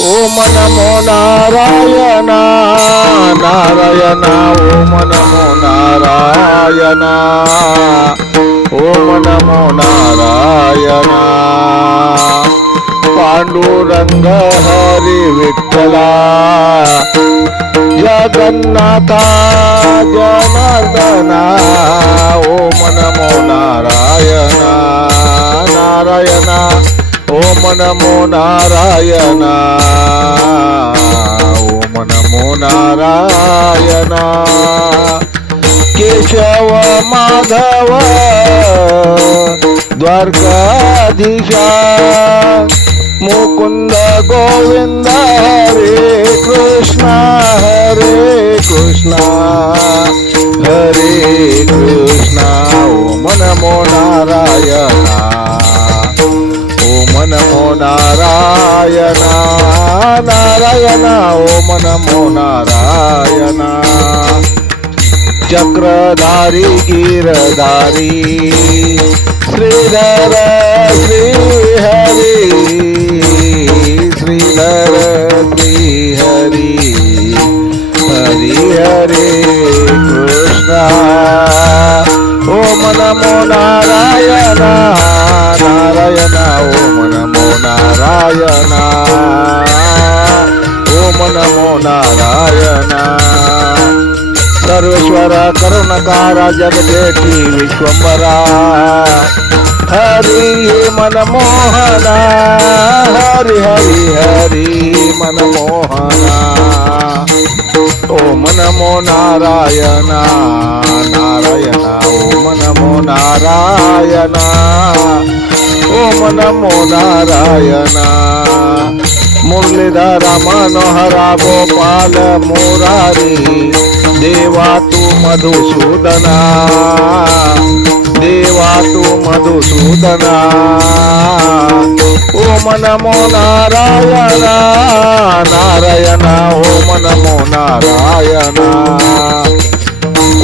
ओम नमो नारायण नारायण ओम नमो नारायण ओम नमो नारायण पांडुरंग हरी विठ्ठला जगन्नाथा जनार्दना ओम नमो नारायण नारायण ओम नमो नारायण ओम नमो नारायण केशव माधव द्वारकाधीशा मुकुंद गोविंद हरे कृष्णा हरे कृष्णा ओम नमो नारायण ओम नमो नारायण नारायण ओम नमो नारायण चक्रधारी गिरधारी श्रीधर श्रीहरि श्रीधर श्रीहरि हरि हरे कृष्णा ओम नमो नारायण नारायण ओम नमो नारायण ओम नमो नारायण सर्वेश्वर करुणकारा जगदेठी विश्वंभरा हरि मनमोहना हरि हरि हरि मनमोहना ओम नमो नारायण नारायण ओम नमो नारायण ओम नमो नारायण मुरलीधर मनोहरा गोपाल मुरारी देवा तू मधुसूदना देवा तू मधुसूदना ओम नमो नारायण नारायण ओम नमो नारायण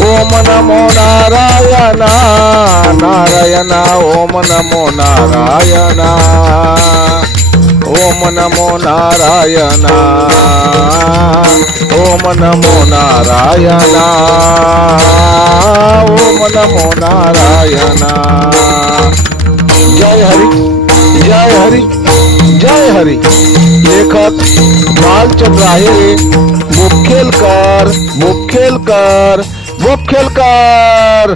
ओम नमो नारायण नारायण ओम नमो नारायण ओम नमो नारायण ओम नमो नारायण ओम नमो नारायण जय हरि जय हरि जय हरि लेखक भालचंद्र आहेरे मुखेलकर मुखेलकर मुखेलकर